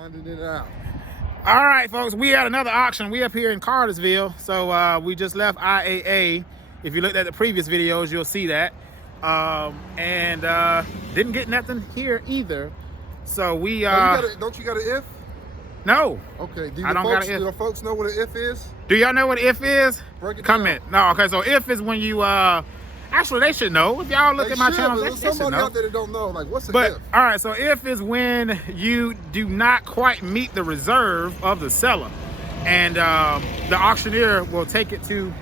Finding it out. All right, folks, we had another auction. We up here in Cartersville, so we just left IAA. If you looked at the previous videos, you'll see that. And didn't get nothing here either. So we don't you got an if? No. Okay. I don't got an if. Do the folks know what an if is? Do y'all know what if is? Break it Comment. down. No. Okay. So if is when you actually they should know. If y'all look at my channel, they should somebody know. out there that don't know. Like, what's an But if? all right. So if is when you do not quite meet the reserve of the seller, and the auctioneer will take it to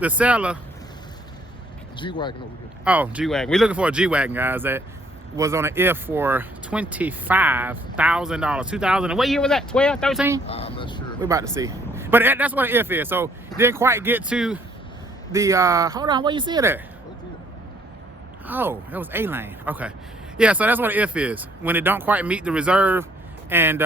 the seller. G-Wagon over here. Oh, G-Wagon. We're looking for a G-Wagon, guys, that was on an if for $25,000. 2000. What year was that? 12, 13? I'm not sure. We're about to see. But that's what an if is. So didn't quite get to the, hold on, where you see it at? Oh, that was A-Lane. Okay. Yeah, so that's what an if is. When it don't quite meet the reserve and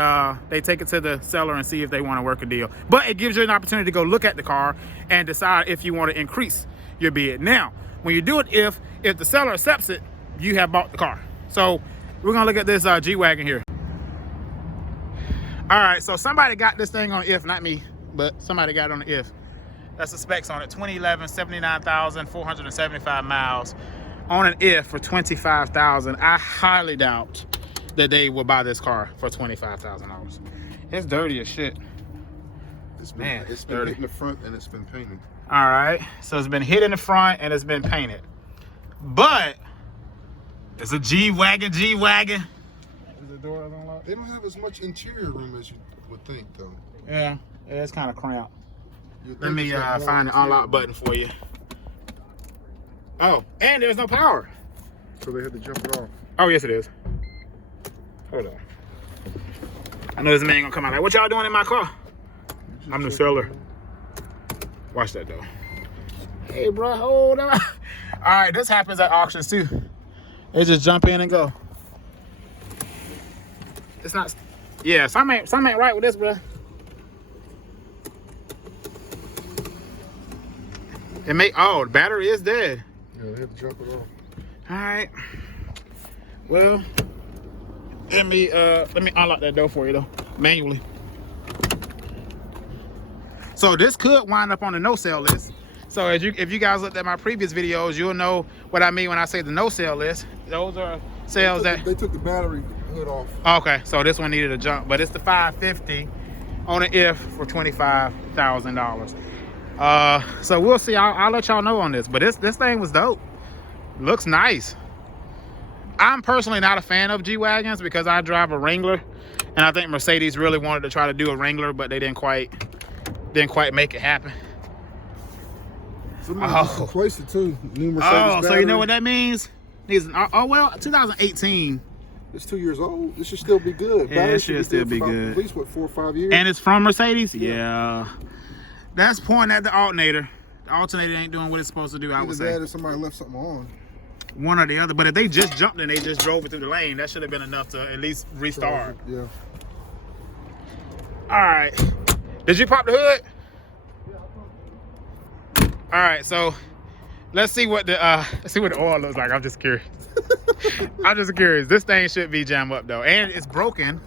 they take it to the seller and see if they want to work a deal. But it gives you an opportunity to go look at the car and decide if you want to increase your bid. Now, when you do it, if the seller accepts it, you have bought the car. So we're gonna look at this G-Wagon here. All right, so somebody got this thing on if, not me, but somebody got it on the if. That's the specs on it. 2011, 79,475 miles on an if for $25,000. I highly doubt that they will buy this car for $25,000. It's dirty as shit. It's Man, been dirty. hit in the front and it's been painted. All right, so it's been hit in the front and it's been painted. But it's a G-Wagon. Is the door unlocked? They don't have as much interior room as you would think, though. Yeah, it's kind of cramped. You'd Let think me it's got more find the interior unlock room. button for you. Oh, and there's no power. So they had to jump it off. Oh, yes it is. Hold on. I know this man gonna come out like, what y'all doing in my car? I'm the seller. Watch that though. Hey bro, hold on. All right, this happens at auctions too. They just jump in and go. It's not, yeah, something ain't right with this, bro. Oh, the battery is dead. Yeah, they had to jump it off. All right. Well, let me unlock that door for you though, manually. So this could wind up on the no sale list. So if you guys looked at my previous videos, you'll know what I mean when I say the no sale list. Those are sales They took the battery hood off. Okay, so this one needed a jump, but it's the 550 on an if for $25,000. So we'll see. I'll let y'all know on this. But this thing was dope. Looks nice. I'm personally not a fan of G-Wagons because I drive a Wrangler, and I think Mercedes really wanted to try to do a Wrangler, but they didn't quite make it happen. Somebody just replaced it too. New Mercedes battery. So you know what that means? Well, 2018. It's 2 years old. It should still be good. Yeah, Battery it should still be for about good. At least, 4 or 5 years? And it's from Mercedes? Yeah. That's pointing at the alternator. The alternator ain't doing what it's supposed to do, I would say. Either that or somebody left something on. One or the other. But if they just jumped and they just drove it through the lane, that should have been enough to at least restart. Yeah. All right. Did you pop the hood? All right, so let's see what the oil looks like. I'm just curious. I'm just curious. This thing should be jammed up though, and it's broken.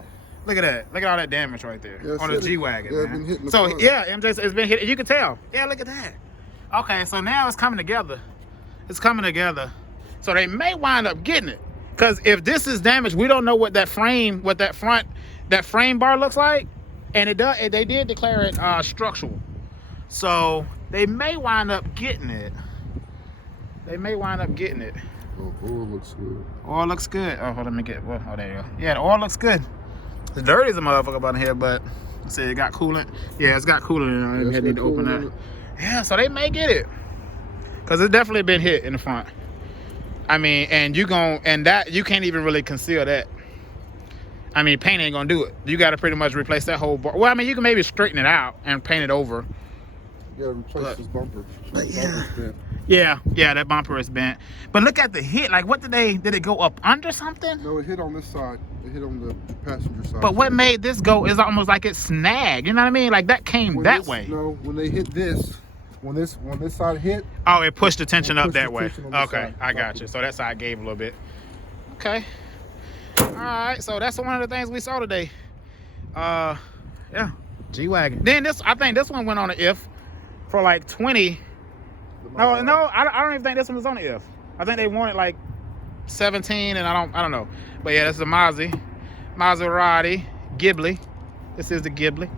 Look at that. Look at all that damage right there on the G-Wagon. Yeah, it's been hitting the So front. yeah, MJ, it's been hit. You can tell. Yeah, look at that. Okay, so now it's coming together. It's coming together. So they may wind up getting it, because if this is damaged, we don't know what that frame bar looks like, and it does. They did declare it structural, so they may wind up getting it. Oh, oil looks good. Oil looks good. Oh, let me get. Oh, there you go. Yeah, the oil looks good. It's dirty as a motherfucker up in here, but I said it got coolant. Yeah, it's got coolant in it. I need to open that. Yeah, so they may get it, because it's definitely been hit in the front. I mean, and you can't even really conceal that. I mean, paint ain't gonna do it. You got to pretty much replace that whole bar. Well, I mean, you can maybe straighten it out and paint it over. You gotta replace this bumper. Yeah, that bumper is bent. But look at the hit. Like, did it go up under something? No, it hit on this side. It hit on the passenger side. But what made this go is almost like it snagged. You know what I mean? Like that came that way. No, when they hit this, when this side hit. Oh, it pushed the tension up that the way. tension on this Okay, side. I got you. So that side gave a little bit. Okay. All right, so that's one of the things we saw today. Yeah, G-Wagon. Then I think this one went on the if for like 20. No, I don't even think this one was on the if. I think they wanted like 17, and I don't know. But yeah, this is a Maserati Ghibli. This is the Ghibli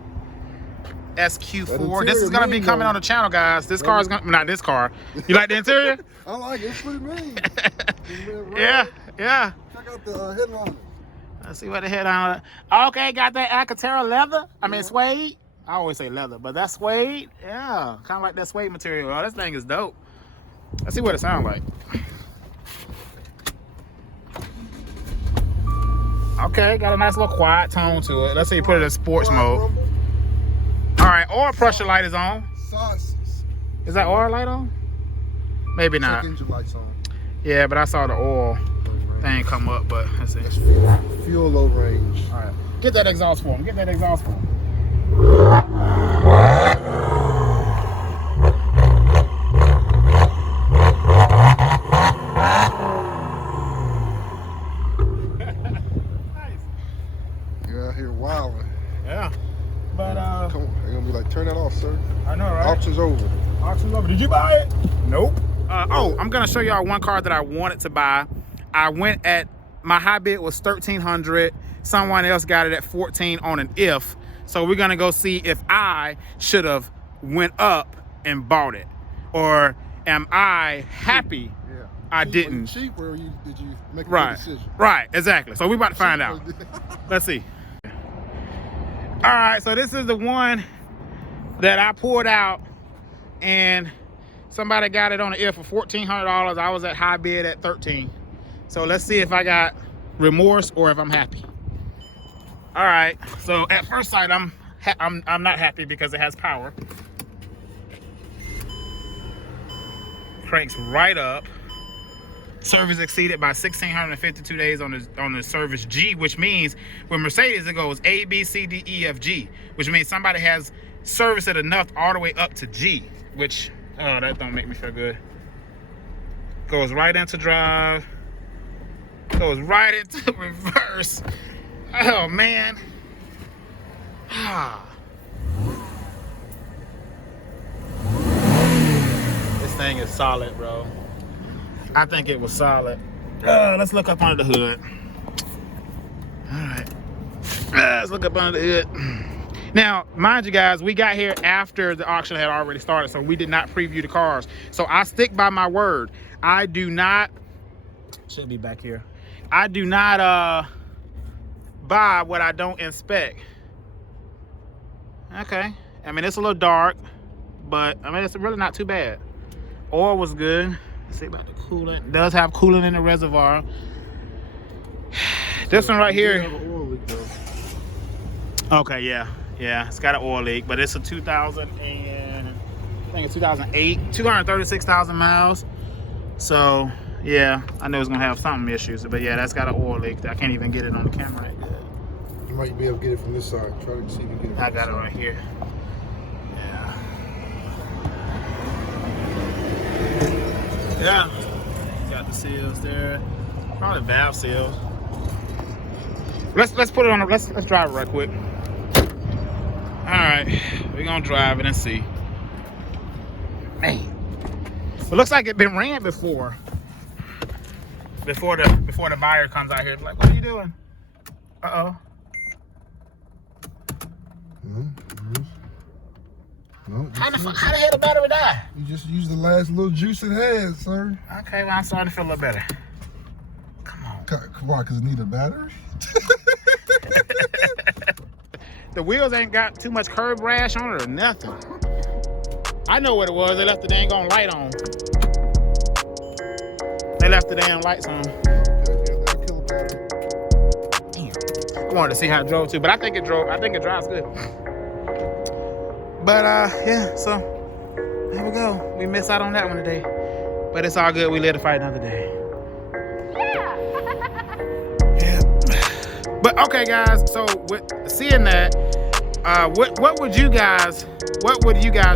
SQ4. This is gonna be coming on the channel, guys. This car is not this car. You like the interior? I like it. It's pretty mean. Yeah. Check out the headliner. Let's see what the headliner. Okay, got that Alcantara leather. I mean suede. I always say leather, but that's suede. Yeah, kind of like that suede material. Oh, this thing is dope. Let's see what it sounds like. Okay, got a nice little quiet tone to it. Let's see, put it in sports mode. All right, oil pressure light is on. Sauces. Is that oil light on? Maybe not. Check engine lights on. Yeah, but I saw the oil thing come up, but let's see. Fuel low range. All right, get that exhaust for him. Get that exhaust for him. You're out here wilding. Yeah. But Come on, they're gonna be like, turn that off, sir. I know, right? Auction's over. Auction's over. Did you buy it? Nope. I'm gonna show y'all one car that I wanted to buy. I went at my high bid was $1,300. Someone else got it at $14 on an if. So we're gonna go see if I should have went up and bought it, or am I happy I didn't? Cheap, or did you make a Right. good decision? Right. Exactly. So we about to find out. Let's see. All right. So this is the one that I pulled out, and somebody got it on the air for $1,400. I was at high bid at $13. So let's see if I got remorse or if I'm happy. All right. So at first sight, I'm not happy because it has power. Cranks right up. Service exceeded by 1,652 days on the service G, which means with Mercedes it goes A, B, C, D, E, F, G, which means somebody has serviced it enough all the way up to G, which, oh, that don't make me feel good. Goes right into drive. Goes right into reverse. Oh, man. This thing is solid, bro. I think it was solid. Let's look up under the hood. All right. Let's look up under the hood. Now, mind you guys, we got here after the auction had already started, so we did not preview the cars. So I stick by my word. I do not, should be back here. I do not buy what I don't inspect. Okay. I mean, it's a little dark, but I mean, it's really not too bad. Oil was good. Let's see about the coolant. It does have coolant in the reservoir. This one right here. Have an oil leak, though. Okay, yeah. Yeah, it's got an oil leak, but it's a 2008, 236,000 miles. So, yeah, I know it's gonna have some issues, but yeah, that's got an oil leak. I can't even get it on the camera right there. You might be able to get it from this side. Try to see if you can get it. I got it right here. Yeah. Got the seals there. Probably valve seals. Let's put it on. Let's drive it right quick. All right, we're gonna drive it and see. Man, it looks like it's been ran before. Before the buyer comes out here, like, what are you doing? Uh-oh. No, How the hell the battery die? you just used the last little juice it had, sir. Okay, well, I'm starting to feel a little better. Come on. Why? Because it need a battery? The wheels ain't got too much curb rash on it or nothing. I know what it was. They left the dang on light on. They left the damn lights on. Damn. I wanted to see how it drove too, but I think it drives good. But yeah, so there we go. We missed out on that one today. But it's all good. We live to fight another day. Yeah. But okay, guys, so with seeing that, what would you guys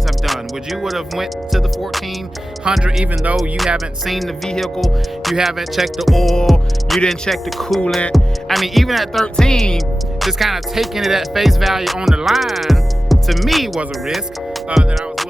have done? Would you have went to the 1400 even though you haven't seen the vehicle, you haven't checked the oil, you didn't check the coolant? I mean, even at 13, just kind of taking it at face value on the line, to me, was a risk that I was